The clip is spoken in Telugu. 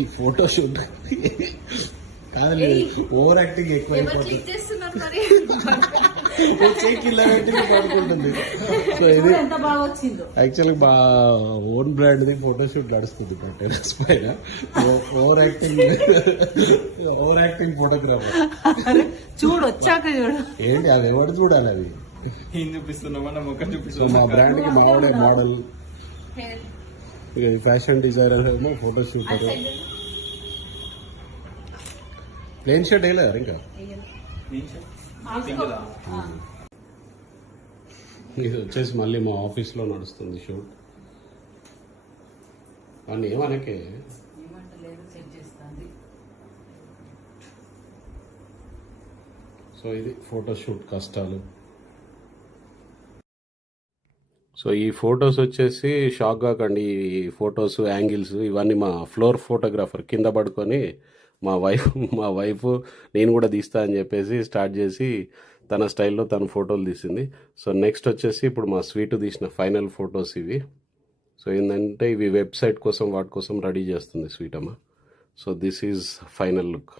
ఈ ఫోటో షూట్ కాదు, ఓవర్ యాక్టింగ్ ఎక్కువ కింద పెట్టి పడుకుంటుంది. సో ఇది యాక్చువల్లీ మా own brand the photo shoot నడుస్తుంది టెర్రస్ పైన. ఓవర్ యాక్టింగ్ ఫోటోగ్రాఫర్ చూడు వచ్చాక చూడు ఏంటి అది ఎవరు చూడాలి, అది మా బ్రాండ్ కి మావాడే మోడల్, ఫ్యాషన్ డిజైనర్ ఏమో ఫోటో షూటర్. ప్లేన్ షర్ట్ వేయలేరు ఇంకా. ఇది వచ్చేసి మళ్ళీ మా ఆఫీస్లో నడుస్తుంది షూట్. అని ఏమనకే సో ఇది ఫోటో షూట్ కష్టాలు. సో ఈ ఫొటోస్ వచ్చేసి షాక్ కాకండి, ఈ ఫొటోస్ యాంగిల్స్ ఇవన్నీ మా ఫ్లోర్ ఫోటోగ్రాఫర్ కింద పడుకొని మా వైఫ్ నేను కూడా తీస్తా అని చెప్పేసి స్టార్ట్ చేసి తన స్టైల్లో తన ఫోటోలు తీసింది. సో నెక్స్ట్ వచ్చేసి ఇప్పుడు మా స్వీట్ తీసిన ఫైనల్ ఫొటోస్ ఇవి. సో ఏంటంటే ఇవి వెబ్సైట్ కోసం వాటి కోసం రెడీ చేస్తుంది స్వీట్ అమ్మ. So this is final look.